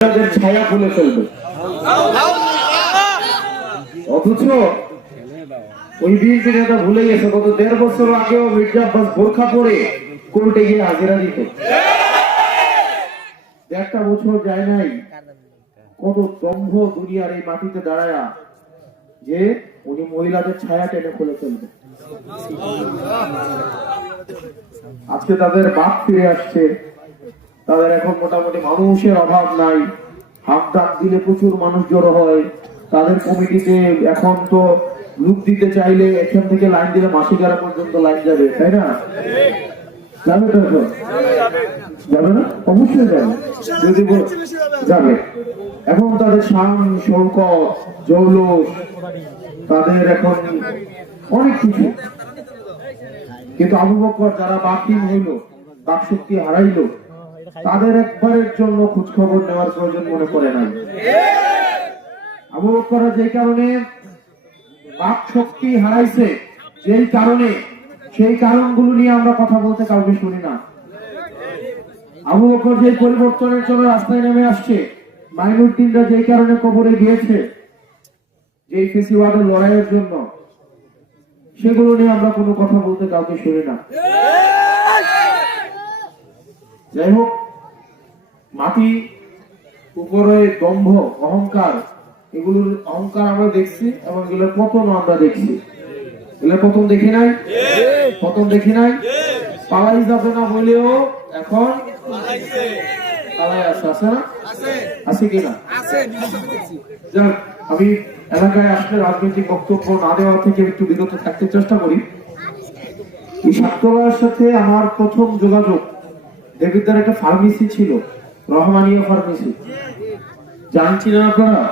ছায়া খুলে ফেলবে। অথচ ওই বিএনপি নেতা ভুলে গেছে গত ১.৫ বছর আগেও মির্জা আব্বাস বোরখা পরে কোর্টে গিয়ে হাজিরা দিত। ১টা বছর যায় নাই, কত দম্ভ দুনিয়ার এই মাটিতে দাঁড়ায়া যে উনি মহিলাদের ছায়া টেনে খুলে ফেলবে। আজকে তাদের বাপ ফিরে আসছে, তাদের এখন মোটামুটি মানুষের অভাব নাই, হাত ডাক দিলে প্রচুর মানুষ জড়ো হয়। তাদের কমিটিতে এখন তো লোক দিতে চাইলে এখান থেকে লাইন দিলে মাসিকারা পর্যন্ত লাইন যাবে, তাই না? যাবে তো? এখন যাবে না? অবশ্যই যাবে, যদি যাবে। এখন তাদের শান শৌকত জৌলুস, তাদের এখন অনেক কিছু। কিন্তু আবু বকর যারা বাকহীন হইল, বাকশক্তি হারাইল, তাদের একবারের জন্য খোঁজ খবর নেওয়ার প্রয়োজন মনে করে নাই। আবু বকর যেই কারণে বাক শক্তি হারাইছে, যেই কারণে, সেই কারণগুলো নিয়ে আমরা কথা বলতে কাউকে শুনি না। আবু বকর যে পরিবর্তনের জন্য রাস্তায় নেমে আসছে, মাইনুদ্দিনরা যেই কারণে কবরে গিয়েছে, যেই ফেসিবাদের লড়াইয়ের জন্য, সেগুলো নিয়ে আমরা কোনো কথা বলতে কাউকে শুনি না। যাই হোক, মাটি উপরে দম্ভ অহংকার, এগুলোর অহংকার আমরা দেখছি এবং এগুলোর পতন আমরা দেখছি। এগুলোর পতন দেখি নাই, পতন দেখি নাই। পালাই যাবে না বলেও এখন পালাই আছে না? আছে কিনা? যাক, আমি এলাকায় আসলে রাজনৈতিক বক্তব্য না দেওয়া থেকে একটু বিরত থাকতে চেষ্টা করি। এই ছাত্ররার সাথে আমার প্রথম যোগাযোগ, দেবিদ্দার একটা ফার্মেসি ছিল, রহমানিয়া ফার্মেসি, জানছিলেন আপনারা?